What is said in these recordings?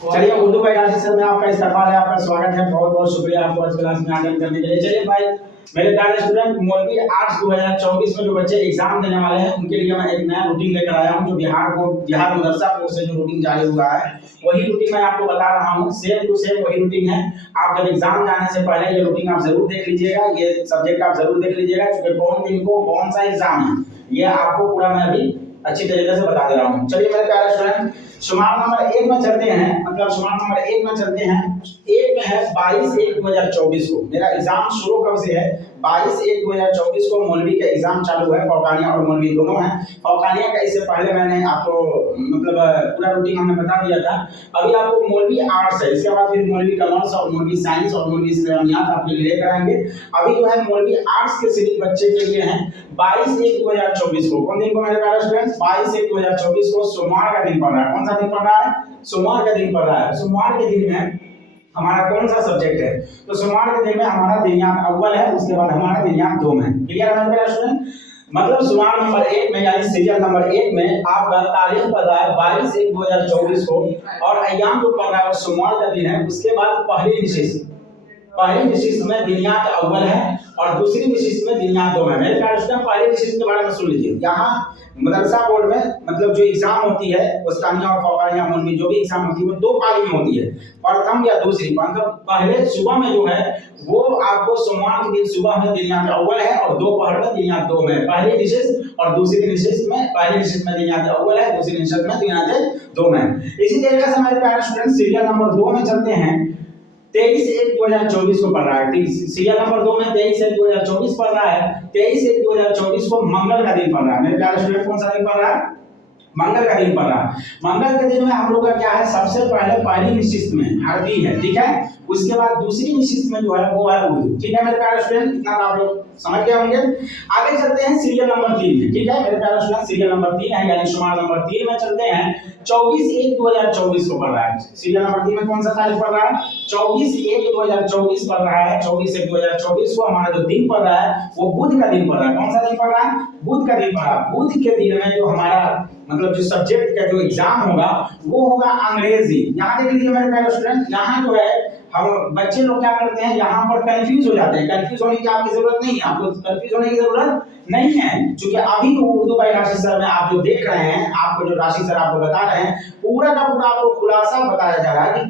चलिए उर्दू का क्लासेस में आपका इस्तकबाल है, आपका स्वागत है। बहुत बहुत शुक्रिया आपको आज क्लास में अटेंड करने के लिए। चलिए भाई, मेरे प्यारे स्टूडेंट, मौलवी आर्ट्स 2024 में जो बच्चे एग्जाम देने वाले हैं उनके लिए मैं एक नया रूटीन लेकर आया हूं। जो बिहार मदरसा बोर्ड से जो रूटीन जारी हुआ है वही रूटीन मैं आपको बता रहा हूं। सेम टू सेम वही रूटीन है। आप जब एग्जाम जाने से पहले ये रूटीन आप जरूर देख लीजिएगा, ये सब्जेक्ट आप जरूर देख लीजिएगा, क्योंकि कौन दिन को कौन सा एग्जाम है ये आपको पूरा मैं अभी अच्छी तरीके से बता दे रहा हूँ। चलिए मेरे प्यारे स्टूडेंट, शुमार नंबर 1 में चलते हैं। मतलब शुमार नंबर 1 में चलते हैं। 1 में है 22/1/2024 को। मेरा एग्जाम शुरू कब से है? 22/1/2024 को मौलवी का एग्जाम चालू है। फौकानिया और मौलवी दोनों हैं। फौकानिया का इससे पहले मैंने आपको मतलब पूरा रूटीन हमने बता दिया था। अभी आपको मौलवी आर्ट्स है, इसके बाद फिर मौलवी कॉमर्स और मौलवी साइंस और मौलवी इस्लामियात आपके लिए लेकर आएंगे। अभी जो है मौलवी आर्ट्स के सिर्फ बच्चे के लिए हैं 22/1/2024 को। कौन दिन को मेरे प्यारे स्टूडेंट्स? 22/1/2024 को सोमवार का दिन पड़ रहा है। कौन सा दिन पड़ रहा है? सोमवार का दिन पड़ रहा है। सोमवार के दिन में हमारा कौन सा सब्जेक्ट है? तो सोमवार के दिन में हमारा दिनयात अव्वल है, उसके बाद हमारा दिनयात 2 है। क्लियर है मेरे प्यारे स्टूडेंट? मतलब शुमार नंबर 1 में यानी सीरियल नंबर 1 में आपका तारीख पड़ रहा है 22/1/2024 को और अय्याम जो पड़ रहा है सोमवार का दिन है। उसके बाद पहली विशिष्ट में दिनयात अव्वल है और दूसरी विशिष्ट में दिनयात 2 है। मेरे प्यारे स्टूडेंट, पहली विशिष्ट के बारे में सुन लीजिए। यहाँ मदरसा बोर्ड में मतलब जो एग्जाम होती है उस्तानिया और फौकानिया मौलवी जो भी एग्जाम होती है वो 2 पाली में होती है, प्रथम या दूसरी। मतलब पहले सुबह में जो है वो आपको सोमवार के दिन सुबह में दिनयात अव्वल है और दोपहर में दिनयात 2 में। पहली विशिष्ट और दूसरी विशिष्ट में पहली विशिष्ट में दिनयात अव्वल है, दूसरी विशिष्ट में दिनयात 2 में। इसी तरीके से हमारे प्यारे स्टूडेंट सीरियल नंबर 2 में चलते हैं। 23/1/2024 को पढ़ रहा है। सीरियल नंबर 2 में 23/1/2024 पढ़ रहा है। 23/1/2024 को मंगल का दिन पढ़ रहा है। मेरे प्यारे स्टूडेंट, कौन सा दिन पढ़ रहा है? मंगल का दिन पढ़ रहा है। मंगल के दिन में हम लोग का क्या है? सबसे पहले पहली विशिष्ट में अरबी है, ठीक है। उसके बाद दूसरी विशिष्ट में जो है वो है उर्दू, ठीक है मेरे प्यारे स्टूडेंट? इतना आप लोग समझ गए होंगे। आगे चलते हैं सीरियल नंबर 3 में, ठीक है मेरे प्यारे स्टूडेंट? सीरियल नंबर 3 है यानी शुमार नंबर 3 में चलते हैं। 24/1/2024 को पढ़ रहा है। सीरियल नंबर 3 में कौन सा तारीख पढ़ रहा है? 24/1/2024 पढ़ रहा है। 24/1/2024 को हमारा जो दिन पढ़ रहा है वो बुध का दिन पढ़ रहा है। कौन सा दिन पढ़ रहा है? बुध का दिन पढ़ रहा है। बुध के दिन में जो हमारा मतलब जो सब्जेक्ट का जो एग्जाम होगा वो होगा अंग्रेजी। यहाँ देख लीजिए मेरे प्यारे स्टूडेंट, यहाँ जो है हम बच्चे लोग क्या करते हैं, यहाँ पर कंफ्यूज हो जाते हैं। कंफ्यूज होने की आपकी जरूरत नहीं है, आपको कंफ्यूज होने की जरूरत नहीं है, क्योंकि अभी तो उर्दू भाई राशि सर में आप जो देख रहे हैं, आपको जो राशि सर आपको बता रहे हैं पूरा का पूरा आपको खुलासा बताया जा रहा है कि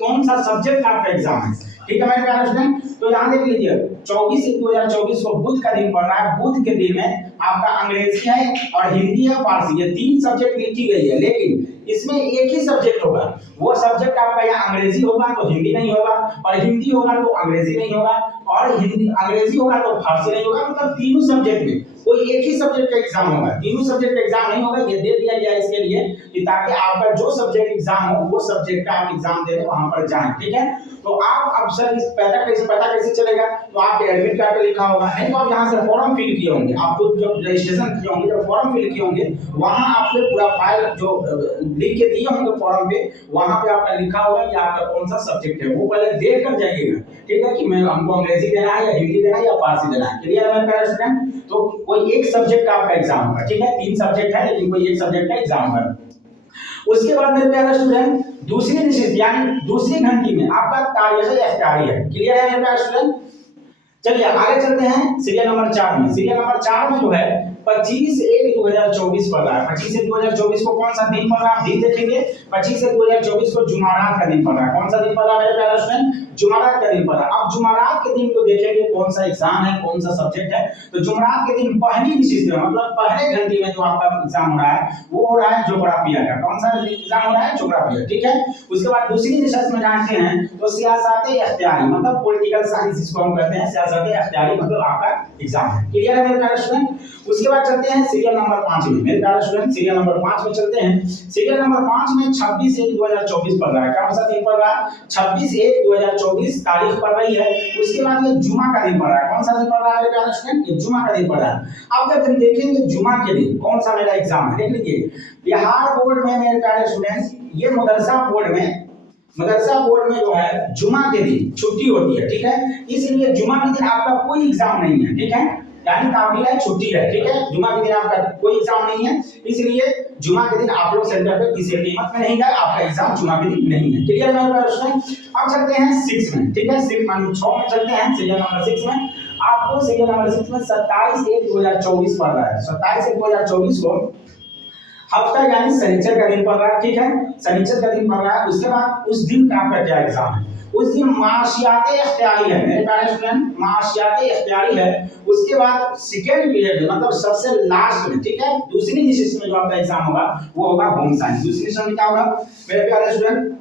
कौन सा सब्जेक्ट का आपका एग्जाम है, ठीक है मेरे प्यारे स्टूडेंट? तो यहाँ देख लीजिए 24/1/2024 को बुध का दिन पड़ रहा है। बुध के दिन में आपका अंग्रेजी है और हिंदी है, फारसी, ये 3 सब्जेक्ट लिखी गई है। लेकिन इसमें एक ही सब्जेक्ट होगा, वो सब्जेक्ट आपका यहाँ अंग्रेजी होगा तो हिंदी नहीं होगा, और हिंदी होगा तो अंग्रेजी नहीं होगा, और हिंदी अंग्रेजी होगा तो फारसी नहीं होगा। मतलब तीनों सब्जेक्ट में कोई एक ही सब्जेक्ट का एग्जाम होगा, तीनों सब्जेक्ट का एग्जाम नहीं होगा। ये दे दिया गया इसके लिए कि ताकि आपका जो सब्जेक्ट एग्जाम हो वो सब्जेक्ट का आप एग्जाम देने वहां पर जाएं, ठीक है। तो आप अब सर इस पता कैसे चलेगा? तो आपके एडमिट कार्ड पे लिखा होगा, नहीं तो आप यहाँ से फॉर्म फिल किए होंगे, आपको जब रजिस्ट्रेशन किए होंगे, जब फॉर्म फिल किए होंगे वहां आपने पूरा फाइल जो लिख के दिए होंगे फॉर्म पे, वहां पे आपका लिखा होगा कि आपका कौन सा सब्जेक्ट है। वो पहले देख कर जाइएगा, ठीक है, कि मैं हमको अंग्रेजी देना है या हिंदी देना है या फारसी देना है। क्लियर है मेरे प्यारे स्टूडेंट? तो कोई एक सब्जेक्ट का आपका एग्जाम होगा, ठीक है। 3 सब्जेक्ट है लेकिन कोई एक सब्जेक्ट का एग्जाम होगा। उसके बाद मेरे प्यारे स्टूडेंट दूसरी विशिष्ट यानी दूसरी घंटी में आपका तारीख इफ्तारी है। क्लियर है मेरे प्यारे स्टूडेंट? चलिए आगे चलते हैं सीरियल नंबर 4 में। सीरियल नंबर 4 में जो है 25/1/2024 पड़ रहा है। 25/1/2024 को कौन सा दिन पड़ रहा है? दिन देखेंगे। 25/1/2024 को जुमारात का दिन पड़ रहा है। कौन सा दिन पड़ रहा है मेरे प्यारे स्टूडेंट? जुमारात का दिन पड़ रहा है। अब जुमारात के दिन को देखेंगे कौन सा एग्जाम है, कौन सा सब्जेक्ट है। तो जुमारात के दिन पहली विशिष्ट मतलब पहले घंटे में जो आपका एग्जाम हो रहा है वो हो रहा है ज्योग्राफिया का। कौन सा एग्जाम हो रहा है? ज्योग्राफिया, ठीक है। उसके बाद दूसरी विशिष्ट में जानते हैं तो सियासत-ए-इख्तियारी मतलब पॉलिटिकल साइंस जिसको हम कहते हैं, सियासत-ए-इख्तियारी मतलब आपका एग्जाम है। क्लियर है मेरे प्यारे स्टूडेंट? उसके बाद चलते हैं सीरियल नंबर 5 में। मेरे प्यारे स्टूडेंट सीरियल नंबर 5 में चलते हैं। सीरियल नंबर 5 में 26/1/2024 पढ़ रहा है। कौन सा दिन पढ़ रहा है? 26/1/2024 तारीख पढ़ रही है। उसके बाद ये जुमा का दिन पढ़ रहा है। कौन सा दिन पढ़ रहा है मेरे प्यारे स्टूडेंट? ये जुमा का दिन पढ़ रहा है। अब जब हम देखेंगे जुमा के दिन कौन सा मेरा एग्जाम है, देख लीजिए। बिहार बोर्ड में मेरे प्यारे स्टूडेंट्स ये मदरसा बोर्ड में जो है जुमा के दिन छुट्टी होती है, ठीक है। इसलिए जुमा के दिन आपका कोई एग्जाम नहीं है, ठीक है। यानी तामील है, छुट्टी है, ठीक है। जुमा के दिन आपका कोई एग्जाम नहीं है, इसलिए जुमा के दिन आप लोग सेंटर पे किसी कीमत में नहीं गए, आपका एग्जाम जुमा के दिन नहीं है। क्लियर है मेरे पास? अब चलते हैं 6 में, ठीक है। 6 में चलते हैं, सीरियल नंबर 6 में। आपको सीरियल नंबर 6 में 27/1/2024 पढ़ रहा है। 27/1/2024 को हफ्ता यानी शनिचर का दिन पड़ रहा है, ठीक है। शनिचर का दिन पड़ रहा है। उसके बाद उस दिन का आपका क्या एग्जाम है? उस दिन माशियाते इख्तियारी है मेरे प्यारे स्टूडेंट, माशियाते इख्तियारी है। उसके बाद सेकंड पीरियड में मतलब सबसे लास्ट में, ठीक है, दूसरी निशिस्त में जो आपका एग्जाम होगा वो होगा होम साइंस। दूसरी निशिस्त में क्या होगा मेरे प्यारे स्टूडेंट?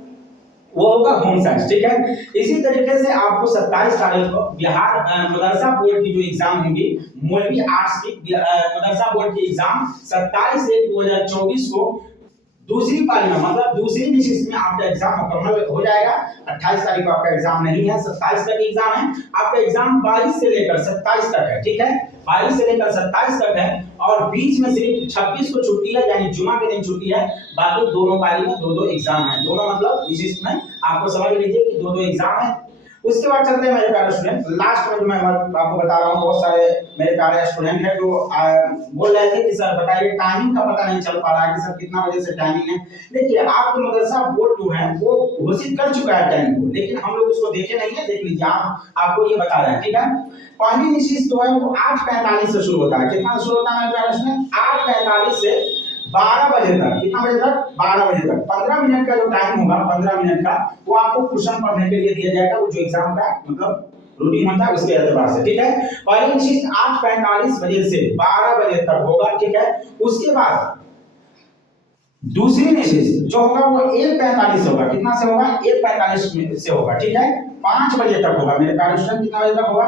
वो होगा होम साइंस, ठीक है। इसी तरीके से आपको 27 तारीख को बिहार मदरसा बोर्ड की जो एग्जाम होगी, मौलवी आर्ट्स की मदरसा बोर्ड की एग्जाम 27/1/2024 को दूसरी पाली में मतलब दूसरी निशिस्त में आपका एग्जाम मुकम्मल हो जाएगा। 28 तारीख को आपका एग्जाम नहीं है, 27 तक एग्जाम है। आपका एग्जाम 22 से लेकर 27 तक है, ठीक है। 22 से लेकर 27 तक है और बीच में सिर्फ 26 को छुट्टी है, यानी जुमा के दिन छुट्टी है। बाकी दोनों पाली में दो एग्जाम है, दोनों मतलब निशिस्त में आपको समझ लीजिए कि दो एग्जाम है। उसके बाद चलते हैं मेरे प्यारे स्टूडेंट, लास्ट में जो मैं आपको बता रहा हूँ, बहुत सारे मेरे प्यारे स्टूडेंट हैं जो बोल रहे थे कि सर बताइए टाइमिंग का पता नहीं चल पा रहा है कि सर कितना बजे से टाइमिंग है। देखिए आपके मदरसा बोर्ड जो है वो घोषित कर चुका है टाइम को, लेकिन हम लोग उसको देखे नहीं है। देख लीजिए, आपको ये बता रहे हैं, ठीक है। पहली निशिस्त जो है वो 8:45 से शुरू होता है। कितना शुरू होता है मेरे प्यारे स्टूडेंट? 8:45 से 12 बजे तक। कितना बजे तक? 12 बजे तक। 15 मिनट का जो टाइम होगा, 15 मिनट का, वो आपको क्वेश्चन पढ़ने के लिए दिया जाएगा, वो जो एग्जाम का मतलब रूटीन होता है उसके एतबार से, ठीक है। पहली निशिस्त 8:45 बजे से 12 बजे तक होगा, ठीक है। उसके बाद दूसरी निशिस्त जो होगा वो 1:45 से होगा। कितना से होगा? 1:45 से होगा, ठीक है। 5 बजे तक होगा मेरे प्यारे स्टूडेंट। कितना बजे तक होगा?